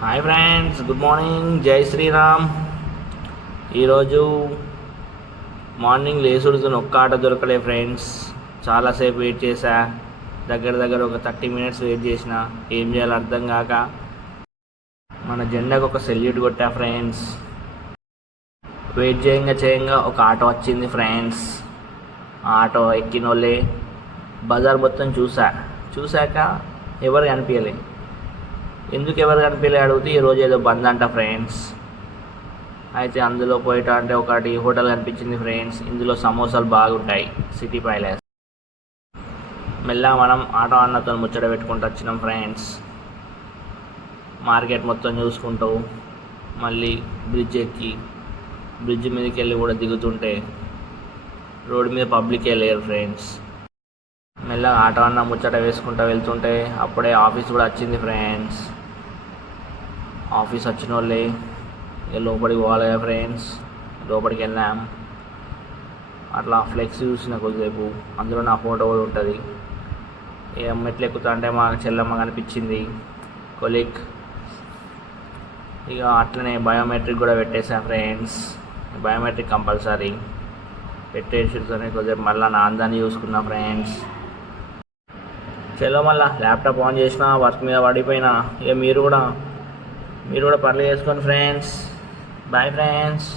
Hi friends, good morning, జై శ్రీరామ్. ఈరోజు morning లేసుడుతో ఒక్క ఆటో దొరకలే ఫ్రెండ్స్. చాలాసేపు వెయిట్ చేశా, దగ్గర ఒక 30 minutes వెయిట్ చేసిన. ఏం చేయాలో అర్థం కాక మన జెండాకు ఒక సెల్యూట్ కొట్టా ఫ్రెండ్స్. వెయిట్ చేయంగా ఒక ఆటో వచ్చింది ఫ్రెండ్స్. ఆ ఆటో ఎక్కినోళ్ళే బజార్ మొత్తం చూశాక ఎవరు కనిపించలే. ఎందుకు ఎవరు కనిపించలే అడిగితే ఈరోజు ఏదో బంద్ అంట ఫ్రెండ్స్. అయితే అందులో పోయిట అంటే ఒకటి హోటల్ కనిపించింది ఫ్రెండ్స్. ఇందులో సమోసాలు బాగుంటాయి, సిటీ ప్యాలెస్. మెల్లగా మనం ఆటో అన్నతో ముచ్చట పెట్టుకుంటూ వచ్చినాం ఫ్రెండ్స్. మార్కెట్ మొత్తం చూసుకుంటూ మళ్ళీ బ్రిడ్జ్ మీదకి వెళ్ళి కూడా దిగుతుంటే రోడ్డు మీద పబ్లికే లేరు ఫ్రెండ్స్. మెల్లగా ఆటో అన్న ముచ్చట వేసుకుంటూ వెళ్తుంటే అప్పుడే ఆఫీస్ కూడా వచ్చింది ఫ్రెండ్స్. ఆఫీస్ వచ్చిన వాళ్ళే ఇక లోపలికి పోవాలి కదా ఫ్రెండ్స్. లోపలికి వెళ్ళాం. అట్లా ఫ్లెక్స్ చూసిన కొద్దిసేపు, అందులో నా ఫోటో కూడా ఉంటుంది. ఇక మెట్లు ఎక్కుతా అంటే మా చెల్లమ్మ కనిపించింది, కొలీగ్. ఇక అట్లనే బయోమెట్రిక్ కూడా పెట్టేసా ఫ్రెండ్స్. బయోమెట్రిక్ కంపల్సరీ పెట్టేసితోనే కొద్దిసేపు మళ్ళీ నా అందాన్ని చూసుకున్నా ఫ్రెండ్స్. చలో మళ్ళీ ల్యాప్టాప్ ఆన్ చేసిన, వర్క్ మీద పడిపోయినా. ఇక మీరు కూడా పనులు చేసుకోండి ఫ్రెండ్స్. Bye friends.